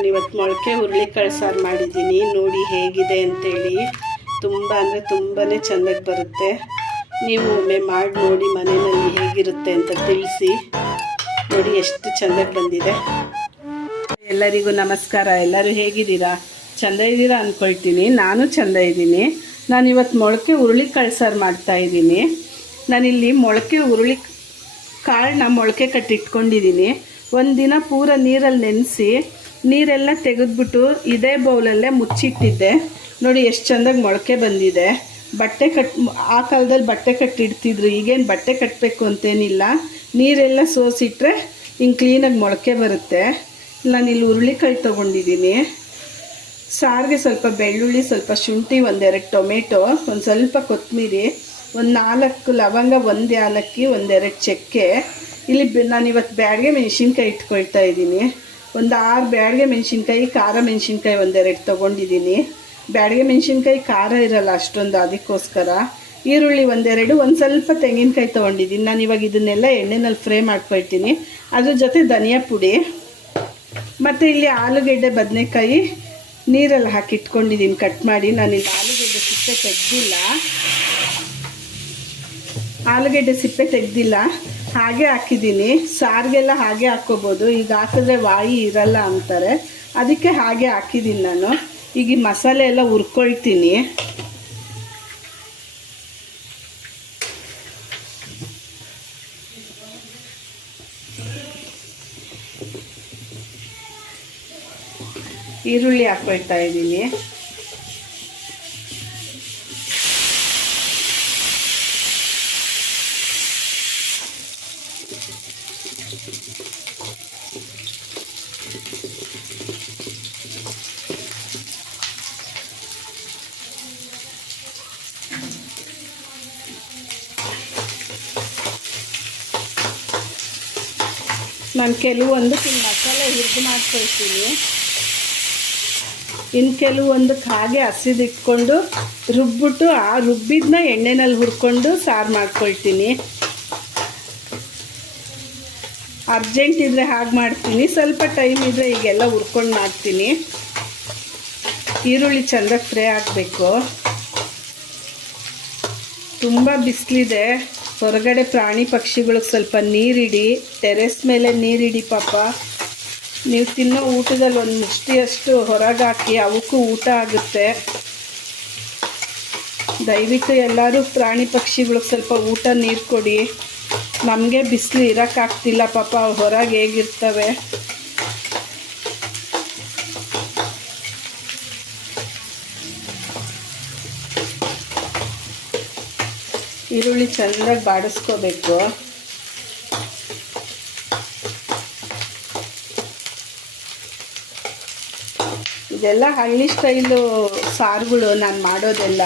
ನಾನಿವತ್ತು ಮೊಳಕೆ ಹುರುಳಿಕಾಳು ಸಾರು ಮಾಡಿದ್ದೀನಿ. ನೋಡಿ ಹೇಗಿದೆ ಅಂತೇಳಿ. ತುಂಬ ಅಂದರೆ ತುಂಬಾ ಚೆಂದಾಗಿ ಬರುತ್ತೆ. ನೀವು ಒಮ್ಮೆ ಮಾಡಿ ನೋಡಿ ಮನೆಯಲ್ಲಿ ಹೇಗಿರುತ್ತೆ ಅಂತ ತಿಳಿಸಿ. ನೋಡಿ ಎಷ್ಟು ಚೆಂದಾಗಿ ಬಂದಿದೆ. ಎಲ್ಲರಿಗೂ ನಮಸ್ಕಾರ. ಎಲ್ಲರೂ ಹೇಗಿದ್ದೀರಾ? ಚೆಂದ ಇದ್ದೀರಾ ಅಂದ್ಕೊಳ್ತೀನಿ. ನಾನು ಚೆಂದ ಇದ್ದೀನಿ. ನಾನಿವತ್ತು ಮೊಳಕೆ ಹುರುಳಿಕಾಳು ಸಾರು ಮಾಡ್ತಾಯಿದ್ದೀನಿ. ನಾನಿಲ್ಲಿ ಮೊಳಕೆ ಹುರುಳಿ ಕಾಳನ್ನ ಮೊಳಕೆ ಕಟ್ಟಿಟ್ಕೊಂಡಿದ್ದೀನಿ. ಒಂದು ದಿನ ಪೂರ ನೀರಲ್ಲಿ ನೆನೆಸಿ ನೀರೆಲ್ಲ ತೆಗೆದ್ಬಿಟ್ಟು ಇದೇ ಬೌಲಲ್ಲೇ ಮುಚ್ಚಿಟ್ಟಿದ್ದೆ. ನೋಡಿ ಎಷ್ಟು ಚೆಂದಾಗಿ ಮೊಳಕೆ ಬಂದಿದೆ. ಬಟ್ಟೆ ಆ ಕಾಲದಲ್ಲಿ ಬಟ್ಟೆ ಕಟ್ಟಿಡ್ತಿದ್ರು. ಈಗೇನು ಬಟ್ಟೆ ಕಟ್ಟಬೇಕು ಅಂತೇನಿಲ್ಲ. ನೀರೆಲ್ಲ ಸೋಸಿಟ್ರೆ ಹಿಂಗೆ ಕ್ಲೀನಾಗಿ ಮೊಳಕೆ ಬರುತ್ತೆ. ನಾನಿಲ್ಲಿ ಹುರುಳಿಕಾಳು ತೊಗೊಂಡಿದ್ದೀನಿ. ಸಾರಿಗೆ ಸ್ವಲ್ಪ ಬೆಳ್ಳುಳ್ಳಿ, ಸ್ವಲ್ಪ ಶುಂಠಿ, ಒಂದೆರಡು ಟೊಮೆಟೊ, ಒಂದು ಸ್ವಲ್ಪ ಕೊತ್ತಂಬರಿ, ಒಂದು 4 ಲವಂಗ, 1 ಏಲಕ್ಕಿ, ಒಂದೆರಡು ಚಕ್ಕೆ. ಇಲ್ಲಿ ನಾನಿವತ್ತು ಬ್ಯಾಡಿಗೆ ಮೆಣಸಿನ್ಕಾಯಿ ಇಟ್ಕೊಳ್ತಾ ಇದ್ದೀನಿ. ಒಂದು 6 ಬ್ಯಾಡಿಗೆ ಮೆಣಸಿನ್ಕಾಯಿ, ಖಾರ ಮೆಣಸಿನ್ಕಾಯಿ ಒಂದೆರಡು ತೊಗೊಂಡಿದ್ದೀನಿ. ಬ್ಯಾಡಿಗೆ ಮೆಣಸಿನ್ಕಾಯಿ ಖಾರ ಇರಲ್ಲ ಅಷ್ಟೊಂದು, ಅದಕ್ಕೋಸ್ಕರ. ಈರುಳ್ಳಿ ಒಂದೆರಡು, ಒಂದು ಸ್ವಲ್ಪ ತೆಂಗಿನಕಾಯಿ ತೊಗೊಂಡಿದ್ದೀನಿ. ನಾನು ಇವಾಗ ಇದನ್ನೆಲ್ಲ ಎಣ್ಣೆನಲ್ಲಿ ಫ್ರೈ ಮಾಡ್ಕೊಳ್ತೀನಿ. ಅದ್ರ ಜೊತೆ ಧನಿಯಾ ಪುಡಿ ಮತ್ತು ಇಲ್ಲಿ ಆಲೂಗೆಡ್ಡೆ, ಬದನೆಕಾಯಿ ನೀರಲ್ಲಿ ಹಾಕಿ ಇಟ್ಕೊಂಡಿದ್ದೀನಿ ಕಟ್ ಮಾಡಿ. ನಾನಿಲ್ಲಿ ಆಲೂಗೆಡ್ಡೆ ಸಿಪ್ಪೆ ತೆಗೆದಿಲ್ಲ, ಹಾಗೆ ಹಾಕಿದ್ದೀನಿ. ಸಾರಿಗೆಲ್ಲ ಹಾಗೆ ಹಾಕ್ಕೋಬೋದು. ಈಗ ಹಾಕಿದ್ರೆ ವಾಯಿ ಇರಲ್ಲ ಅಂತಾರೆ, ಅದಕ್ಕೆ ಹಾಗೆ ಹಾಕಿದ್ದೀನಿ ನಾನು. ಈಗ ಈ ಮಸಾಲೆ ಎಲ್ಲ ಹುರ್ಕೊಳ್ತೀನಿ. ಈರುಳ್ಳಿ ಹಾಕ್ಕೊಳ್ತಾ ಇದ್ದೀನಿ. ನಾನು ಕೆಲವೊಂದಕ್ಕೆ ಮಸಾಲೆ ಹುರಿದು ಮಾಡ್ಕೊಳ್ತೀನಿ. ಇನ್ನು ಕೆಲವೊಂದಕ್ಕೆ ಹಾಗೆ ಹಸಿದಿಟ್ಕೊಂಡು ರುಬ್ಬಿಟ್ಟು ಆ ರುಬ್ಬಿದ್ದನ್ನ ಎಣ್ಣೆನಲ್ಲಿ ಹುರ್ಕೊಂಡು ಸಾರು ಮಾಡ್ಕೊಳ್ತೀನಿ. ಅರ್ಜೆಂಟ್ ಇದ್ದರೆ ಹಾಗೆ ಮಾಡ್ತೀನಿ, ಸ್ವಲ್ಪ ಟೈಮ್ ಇದ್ದರೆ ಈಗೆಲ್ಲ ಹುರ್ಕೊಂಡು ಮಾಡ್ತೀನಿ. ಈರುಳ್ಳಿ ಚೆಂದಾಗಿ ಫ್ರೈ ಆಗಬೇಕು. ತುಂಬ ಬಿಸಿಲಿದೆ ಹೊರಗಡೆ. ಪ್ರಾಣಿ ಪಕ್ಷಿಗಳಿಗೆ ಸ್ವಲ್ಪ ನೀರಿಡಿ, ಟೆರೆಸ್ ಮೇಲೆ ನೀರಿಡಿ ಪಾಪ. ನೀವು ತಿನ್ನೋ ಊಟದಲ್ಲಿ ಒಂದು ಮುಷ್ಟಿಯಷ್ಟು ಹೊರಗೆ ಹಾಕಿ, ಅವಕ್ಕೂ ಊಟ ಆಗುತ್ತೆ. ದಯವಿಟ್ಟು ಎಲ್ಲರೂ ಪ್ರಾಣಿ ಪಕ್ಷಿಗಳಿಗೆ ಸ್ವಲ್ಪ ಊಟ, ನೀರು ಕೊಡಿ. ನಮಗೆ ಬಿಸಿಲು ಇರೋಕ್ಕಾಗ್ತಿಲ್ಲ ಪಾಪ, ಹೊರಗೆ ಹೇಗಿರ್ತವೆ. ಈರುಳ್ಳಿ ಚೆನ್ನಾಗಿ ಬಾಡಿಸ್ಕೋಬೇಕು. ಇದೆಲ್ಲ ಹಳ್ಳಿ ಸ್ಟೈಲು ಸಾರುಗಳು ನಾನು ಮಾಡೋದೆಲ್ಲ.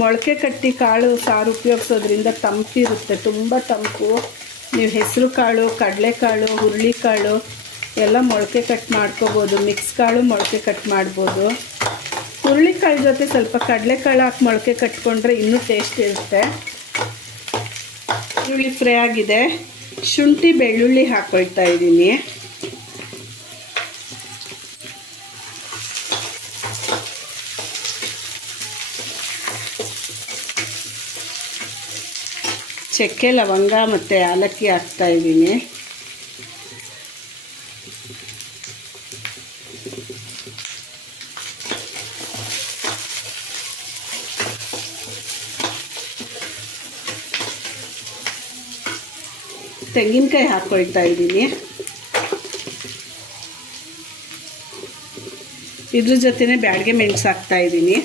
ಮೊಳಕೆ ಕಟ್ಟಿ ಕಾಳು ಸಾರು ಉಪಯೋಗಿಸೋದ್ರಿಂದ ತಂಪಿರುತ್ತೆ, ತುಂಬ ತಂಪು. ನೀವು ಹೆಸರು ಕಾಳು, ಕಡಲೆಕಾಳು, ಹುರುಳಿಕಾಳು ಎಲ್ಲ ಮೊಳಕೆ ಕಟ್ ಮಾಡ್ಕೋಬೋದು. ಮಿಕ್ಸ್ ಕಾಳು ಮೊಳಕೆ ಕಟ್ ಮಾಡ್ಬೋದು. ಹುರುಳಿಕಾಳು ಜೊತೆ ಸ್ವಲ್ಪ ಕಡಲೆಕಾಳು ಹಾಕಿ ಮೊಳಕೆ ಕಟ್ಕೊಂಡ್ರೆ ಇನ್ನೂ ಟೇಸ್ಟ್ ಇರುತ್ತೆ. ಈರುಳ್ಳಿ ಫ್ರೈ ಆಗಿದೆ. ಶುಂಠಿ ಬೆಳ್ಳುಳ್ಳಿ ಹಾಕ್ಕೊಳ್ತಾ ಇದ್ದೀನಿ. ಚಕ್ಕೆ, ಲವಂಗ ಮತ್ತು ಏಲಕ್ಕಿ ಹಾಕ್ತಾ ಇದ್ದೀನಿ. ತೆಂಗಿನಕಾಯಿ ಹಾಕ್ಕೊಳ್ತಾ ಇದ್ದೀನಿ. ಇದ್ರ ಜೊತೆನೇ ಬ್ಯಾಡಿಗೆ ಮೆಣಸು ಹಾಕ್ತಾ ಇದ್ದೀನಿ.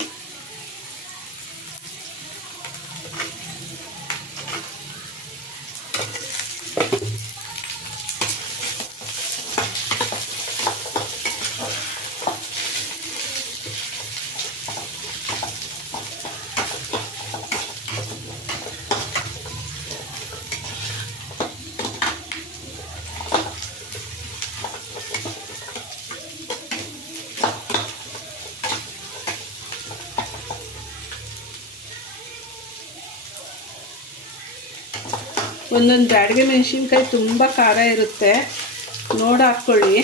ಒಂದೊಂದು ಬ್ಯಾಡಗೆ ಮೆಣಸಿನ್ಕಾಯಿ ತುಂಬ ಖಾರ ಇರುತ್ತೆ, ನೋಡಿ ಹಾಕ್ಕೊಳ್ಳಿ.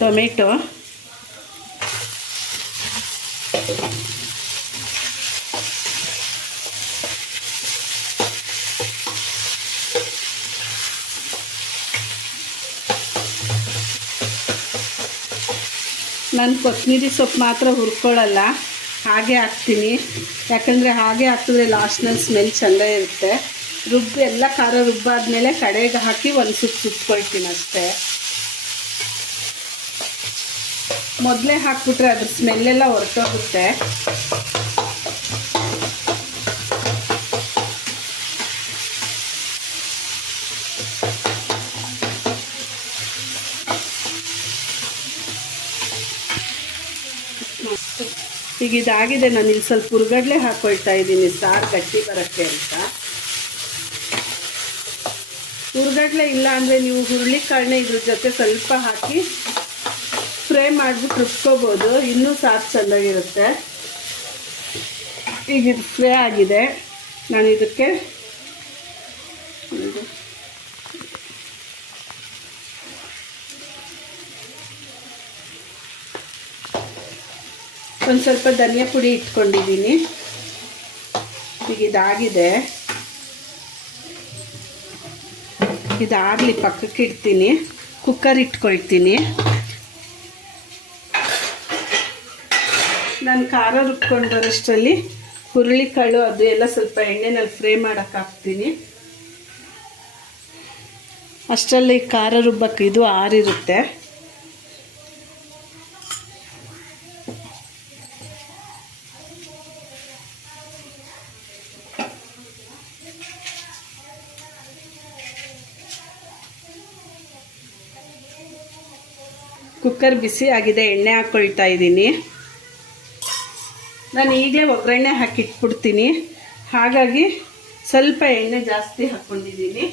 ಟೊಮೆಟೊ, ನಾನು ಕೊತ್ತಂಬರಿ ಸೊಪ್ಪು ಮಾತ್ರ ಹುರ್ಕೊಳ್ಳಲ್ಲ, ಹಾಗೆ ಹಾಕ್ತೀನಿ. ಯಾಕಂದರೆ ಹಾಗೆ ಹಾಕಿದ್ರೆ ಲಾಸ್ಟ್ನಲ್ಲಿ ಸ್ಮೆಲ್ ಚೆಂದ ಇರುತ್ತೆ. ಎಲ್ಲ ಖಾರ ರುಬ್ಬಾದ್ಮೇಲೆ ಕಡೆಗೆ ಹಾಕಿ ಒಂದು ಸುತ್ಕೊಳ್ತೀನಿ ಅಷ್ಟೇ. ಮೊದಲೇ ಹಾಕ್ಬಿಟ್ರೆ ಅದ್ರ ಸ್ಮೆಲ್ಲೆಲ್ಲ ಹೊರಟೋಗುತ್ತೆ. ಈಗ ಇದಾಗಿದೆ, ನಾನು ಇಲ್ಲಿ ಸ್ವಲ್ಪ ಹುರ್ಗಡ್ಲೆ ಹಾಕ್ಕೊಳ್ತಾ ಇದ್ದೀನಿ ಸಾರು ಗಟ್ಟಿ ಬರೋಕ್ಕೆ ಅಂತ. ಹುರ್ಗಡ್ಲೆ ಇಲ್ಲ ಅಂದರೆ ನೀವು ಹುರುಳಿಕಾಳನ್ನ ಇದ್ರ ಜೊತೆ ಸ್ವಲ್ಪ ಹಾಕಿ ಫ್ರೈ ಮಾಡಿಬಿಟ್ಟು ರುಬ್ಕೋಬೋದು, ಇನ್ನೂ ಸಾರು ಚೆನ್ನಾಗಿರುತ್ತೆ. ಈಗ ಇದು ಫ್ರೈ ಆಗಿದೆ, ನಾನು ಇದಕ್ಕೆ ಒಂದು ಸ್ವಲ್ಪ ಧನಿಯಾ ಪುಡಿ ಇಟ್ಕೊಂಡಿದ್ದೀನಿ. ಈಗ ಇದಾಗಿದೆ, ಇದಾಗಲಿ ಪಕ್ಕಕ್ಕೆ ಇಡ್ತೀನಿ. ಕುಕ್ಕರ್ ಇಟ್ಕೊಳ್ತೀನಿ. ನಾನು ಖಾರ ರುಬ್ಕೊಂಡು ಬರೋಷ್ಟರಲ್ಲಿ ಹುರುಳಿಕಾಳು ಅದು ಎಲ್ಲ ಸ್ವಲ್ಪ ಎಣ್ಣೆನಲ್ಲಿ ಫ್ರೈ ಮಾಡೋಕ್ಕೆ ಹಾಕ್ತೀನಿ. ಅಷ್ಟರಲ್ಲಿ ಖಾರ ರುಬ್ಬಕ್ಕೆ ಇದು ಆರಿರುತ್ತೆ. ಕುಕ್ಕರ್ ಬಿಸಿ ಆಗಿದೆ, ಎಣ್ಣೆ ಹಾಕ್ಕೊಳ್ತಾ ಇದ್ದೀನಿ. ನಾನು ಈಗಲೇ ಒಗ್ಗರಣೆ ಹಾಕಿಟ್ಬಿಡ್ತೀನಿ, ಹಾಗಾಗಿ ಸ್ವಲ್ಪ ಎಣ್ಣೆ ಜಾಸ್ತಿ ಹಾಕ್ಕೊಂಡಿದ್ದೀನಿ.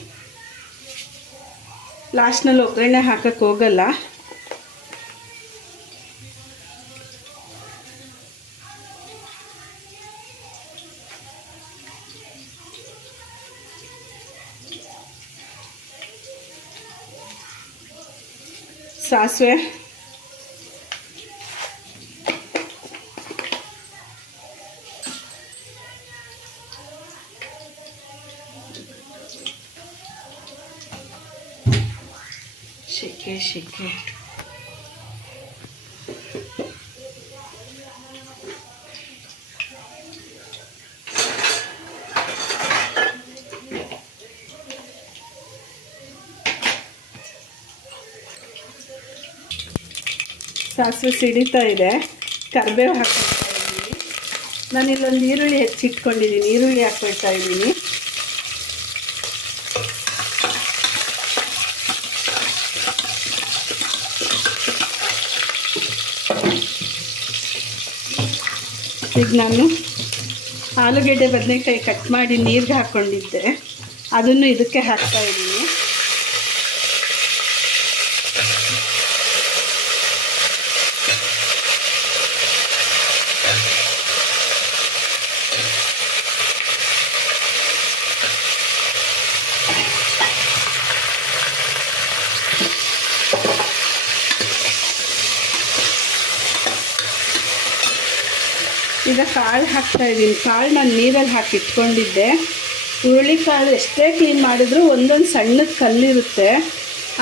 ಲಾಸ್ಟ್ನಲ್ಲಿ ಒಗ್ಗರಣೆ ಹಾಕಕ್ಕೆ ಹೋಗಲ್ಲ. ಸಾಸಿವೆ, ಶೆಕೆ ಸಾಸಿವೆ ಸಿಡಿತಾ ಇದೆ, ಕರಿಬೇವು ಹಾಕ್ಕೊಳ್ತಾ ಇದ್ದೀನಿ. ನಾನು ಇಲ್ಲೊಂದು ಈರುಳ್ಳಿ ಹೆಚ್ಚಿಟ್ಕೊಂಡಿದ್ದೀನಿ, ಈರುಳ್ಳಿ ಹಾಕ್ಕೊಳ್ತಾ ಇದ್ದೀನಿ. ಈಗ ನಾನು ಆಲೂಗೆಡ್ಡೆ ಬದನೆಕಾಯಿ ಕಟ್ ಮಾಡಿ ನೀರಿಗೆ ಹಾಕ್ಕೊಂಡಿದ್ದೆ, ಅದನ್ನು ಇದಕ್ಕೆ ಹಾಕ್ತಾ ಇದ್ದೀನಿ. ಈಗ ಕಾಳು ಹಾಕ್ತಾಯಿದ್ದೀನಿ. ಕಾಳು ನಾನು ನೀರಲ್ಲಿ ಹಾಕಿ ಇಟ್ಕೊಂಡಿದ್ದೆ. ಹುರುಳಿಕಾಳು ಎಷ್ಟೇ ಕ್ಲೀನ್ ಮಾಡಿದ್ರು ಒಂದೊಂದು ಸಣ್ಣದ ಕಲ್ಲಿರುತ್ತೆ,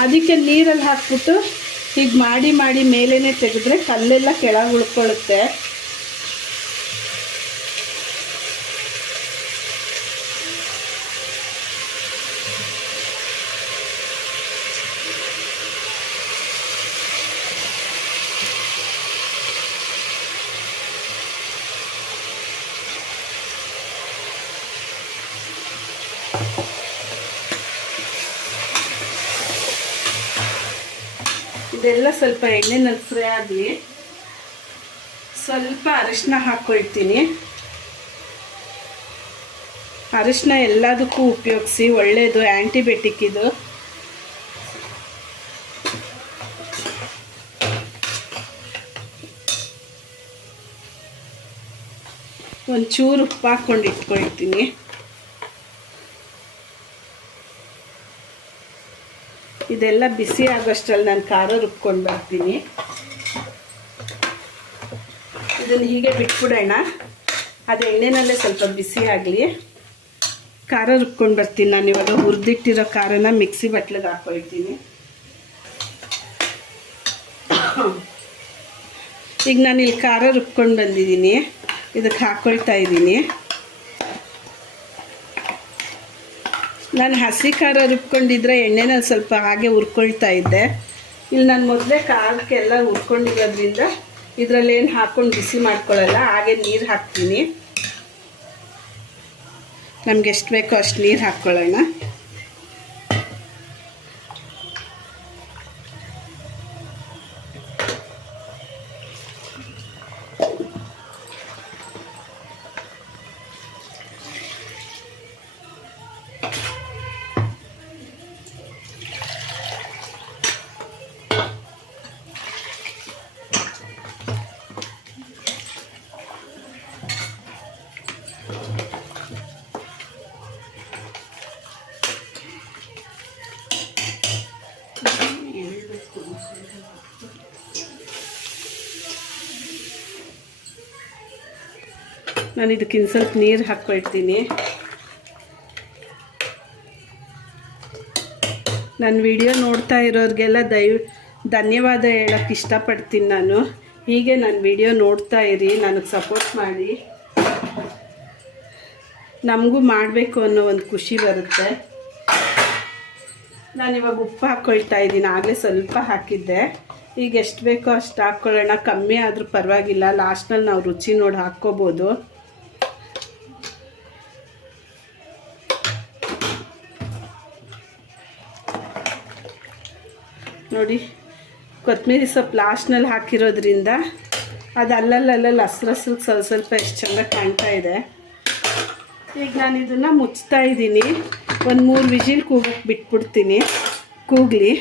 ಅದಕ್ಕೆ ನೀರಲ್ಲಿ ಹಾಕ್ಬಿಟ್ಟು ಹೀಗೆ ಮಾಡಿ ಮೇಲೇ ತೆಗೆದ್ರೆ ಕಲ್ಲೆಲ್ಲ ಕೆಳಗೆ ಉಳ್ಕೊಳ್ಳುತ್ತೆ. ಇದೆಲ್ಲ ಸ್ವಲ್ಪ ಎಣ್ಣೆನಲ್ಲಿ ಫ್ರೈ ಆಗಲಿ. ಸ್ವಲ್ಪ ಅರಿಶಿನ ಹಾಕ್ಕೊಳ್ತೀನಿ. ಅರಿಶಿನ ಎಲ್ಲದಕ್ಕೂ ಉಪಯೋಗಿಸಿ, ಒಳ್ಳೆಯದು, ಆ್ಯಂಟಿಬಯೋಟಿಕ್ ಇದು. ಒಂಚೂರು ಉಪ್ಪು ಹಾಕ್ಕೊಂಡು ಇಟ್ಕೊಳ್ತೀನಿ. ಇದೆಲ್ಲ ಬಿಸಿ ಆಗೋಷ್ಟರಲ್ಲಿ ನಾನು ಖಾರ ರುಬ್ಕೊಂಡು ಬರ್ತೀನಿ. ಇದನ್ನು ಹೀಗೆ ಬಿಟ್ಬಿಡೋಣ, ಅದು ಎಣ್ಣೆನಲ್ಲೇ ಸ್ವಲ್ಪ ಬಿಸಿ ಆಗಲಿ. ಖಾರ ರುಬ್ಕೊಂಡು ಬರ್ತೀನಿ. ನಾನು ಇವಾಗ ಹುರಿದಿಟ್ಟಿರೋ ಖಾರನ ಮಿಕ್ಸಿ ಬಟ್ಲಿಗೆ ಹಾಕ್ಕೊಳ್ತೀನಿ. ಈಗ ನಾನು ಇಲ್ಲಿ ಖಾರ ರುಬ್ಕೊಂಡು ಬಂದಿದ್ದೀನಿ, ಇದಕ್ಕೆ ಹಾಕ್ಕೊಳ್ತಾ ಇದ್ದೀನಿ. ನಾನು ಹಸಿ ಖಾರ ರುಬ್ಕೊಂಡಿದ್ರೆ ಎಣ್ಣೆನಲ್ಲಿ ಸ್ವಲ್ಪ ಹಾಗೆ ಹುರ್ಕೊಳ್ತಾ ಇದ್ದೆ. ಇಲ್ಲಿ ನಾನು ಮೊದಲೇ ಖಾರಕ್ಕೆಲ್ಲ ಹುರ್ಕೊಂಡಿರೋದ್ರಿಂದ ಇದರಲ್ಲಿ ಏನು ಹಾಕ್ಕೊಂಡು ಬಿಸಿ ಮಾಡ್ಕೊಳ್ಳಲ್ಲ, ಹಾಗೆ ನೀರು ಹಾಕ್ತೀನಿ. ನಮ್ಗೆ ಎಷ್ಟು ಬೇಕೋ ಅಷ್ಟು ನೀರು ಹಾಕ್ಕೊಳ್ಳೋಣ. ನಾನು ಇದಕ್ಕೆ ಇನ್ನು ಸ್ವಲ್ಪ ನೀರು ಹಾಕ್ಕೊಳ್ತೀನಿ. ನನ್ನ ವಿಡಿಯೋ ನೋಡ್ತಾ ಇರೋರಿಗೆಲ್ಲ ಧನ್ಯವಾದ ಹೇಳೋಕ್ಕೆ ಇಷ್ಟಪಡ್ತೀನಿ. ನಾನು ಹೀಗೆ ನನ್ನ ವಿಡಿಯೋ ನೋಡ್ತಾ ಇರಿ, ನನಗೆ ಸಪೋರ್ಟ್ ಮಾಡಿ. ನಮಗೂ ಮಾಡಬೇಕು ಅನ್ನೋ ಒಂದು ಖುಷಿ ಬರುತ್ತೆ. ನಾನಿವಾಗ ಉಪ್ಪು ಹಾಕ್ಕೊಳ್ತಾ ಇದ್ದೀನಿ, ಆಗಲೇ ಸ್ವಲ್ಪ ಹಾಕಿದ್ದೆ. ಈಗ ಎಷ್ಟು ಬೇಕೋ ಅಷ್ಟು ಹಾಕ್ಕೊಳ್ಳೋಣ, ಕಮ್ಮಿ ಆದರೂ ಪರವಾಗಿಲ್ಲ. ಲಾಸ್ಟ್ನಲ್ಲಿ ನಾವು ರುಚಿ ನೋಡಿ ಹಾಕ್ಕೋಬೋದು. ನೋಡಿ, ಕೊತ್ತಂಬರಿ ಸೊಪ್ಪು ಲಾಸ್ಟ್ನಲ್ಲಿ ಹಾಕಿರೋದ್ರಿಂದ ಅದು ಅಲ್ಲಲ್ಲಿ ಹಸ್ರು ಸ್ವಲ್ಪ ಸ್ವಲ್ಪ ಎಷ್ಟು ಚೆನ್ನಾಗಿ ಕಾಣ್ತಾ ಇದೆ. ಈಗ ನಾನು ಇದನ್ನು ಮುಚ್ತಾ ಇದ್ದೀನಿ. ಒಂದು 3 ವಿಜಿಲ್ ಕೂಗಕ್ಕೆ ಬಿಟ್ಬಿಡ್ತೀನಿ, ಕೂಗಲಿ.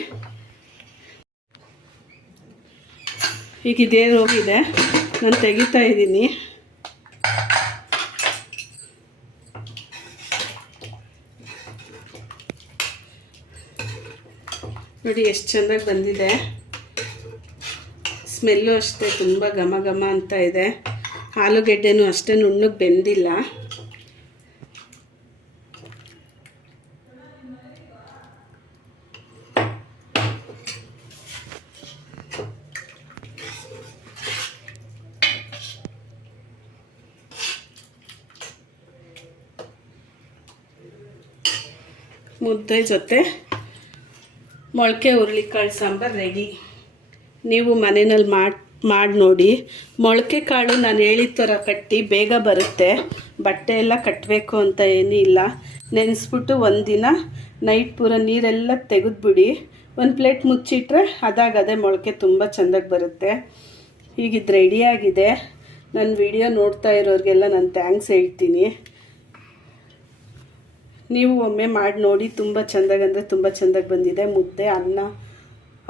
ಈಗ ಇದೇ ಹೋಗಿದೆ, ನಾನು ತೆಗಿತಾ ಇದ್ದೀನಿ. ನೋಡಿ ಎಷ್ಟು ಚೆನ್ನಾಗಿ ಬಂದಿದೆ. ಸ್ಮೆಲ್ಲು ಅಷ್ಟೇ ತುಂಬ ಘಮ ಘಮ ಅಂತ ಇದೆ. ಆಲೂಗೆಡ್ಡೆನೂ ಅಷ್ಟೇ ನುಣ್ಣಗೆ ಬೆಂದಿಲ್ಲ. ಮುದ್ದೆ ಜೊತೆ ಮೊಳಕೆ ಹುರುಳಿಕಾಳು ಸಾಂಬಾರು ರೆಡಿ. ನೀವು ಮನೆಯಲ್ಲಿ ಮಾಡಿ ನೋಡಿ. ಮೊಳಕೆ ಕಾಳು ನಾನು ಹೇಳಿದ ಥರ ಕಟ್ಟಿ ಬೇಗ ಬರುತ್ತೆ. ಬಟ್ಟೆ ಎಲ್ಲ ಕಟ್ಟಬೇಕು ಅಂತ ಏನೂ ಇಲ್ಲ. ನೆನೆಸ್ಬಿಟ್ಟು ಒಂದಿನ ನೈಟ್ ಪೂರ ನೀರೆಲ್ಲ ತೆಗೆದುಬಿಡಿ. ಒಂದು ಪ್ಲೇಟ್ ಮುಚ್ಚಿಟ್ರೆ ಅದೇ ಮೊಳಕೆ ತುಂಬ ಚೆಂದಾಗಿ ಬರುತ್ತೆ. ಹೀಗಿದ್ದು ರೆಡಿಯಾಗಿದೆ. ನನ್ನ ವಿಡಿಯೋ ನೋಡ್ತಾ ಇರೋರಿಗೆಲ್ಲ ನಾನು ಥ್ಯಾಂಕ್ಸ್ ಹೇಳ್ತೀನಿ. ನೀವು ಒಮ್ಮೆ ಮಾಡಿ ನೋಡಿ, ತುಂಬ ಚೆಂದಾಗಿ ಅಂದರೆ ತುಂಬ ಚೆಂದಾಗಿ ಬಂದಿದೆ. ಮುದ್ದೆ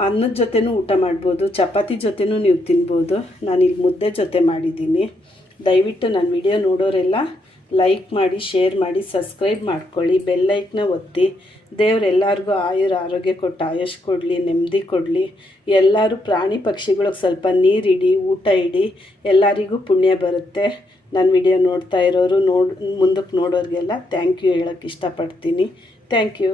ಅನ್ನದ ಜೊತೆನೂ ಊಟ ಮಾಡ್ಬೋದು, ಚಪಾತಿ ಜೊತೆನೂ ನೀವು ತಿನ್ಬೋದು. ನಾನಿಲ್ಲಿ ಮುದ್ದೆ ಜೊತೆ ಮಾಡಿದ್ದೀನಿ. ದಯವಿಟ್ಟು ನನ್ನ ವಿಡಿಯೋ ನೋಡೋರೆಲ್ಲ ಲೈಕ್ ಮಾಡಿ, ಶೇರ್ ಮಾಡಿ, ಸಬ್ಸ್ಕ್ರೈಬ್ ಮಾಡ್ಕೊಳ್ಳಿ, ಬೆಲ್ಲೈಕ್ನ ಒತ್ತಿ. ದೇವರೆಲ್ಲರಿಗೂ ಆರೋಗ್ಯ ಕೊಟ್ಟು ಆಯುಷ್ ಕೊಡಲಿ, ನೆಮ್ಮದಿ ಕೊಡಲಿ. ಎಲ್ಲರೂ ಪ್ರಾಣಿ ಪಕ್ಷಿಗಳಿಗೆ ಸ್ವಲ್ಪ ನೀರಿಡಿ, ಊಟ ಇಡಿ, ಎಲ್ಲರಿಗೂ ಪುಣ್ಯ ಬರುತ್ತೆ. ನನ್ನ ವಿಡಿಯೋ ನೋಡ್ತಾ ಇರೋರು ಮುಂದಕ್ಕೆ ನೋಡೋರಿಗೆಲ್ಲ ಥ್ಯಾಂಕ್ ಯು ಹೇಳೋಕ್ಕೆ ಇಷ್ಟಪಡ್ತೀನಿ. Thank you.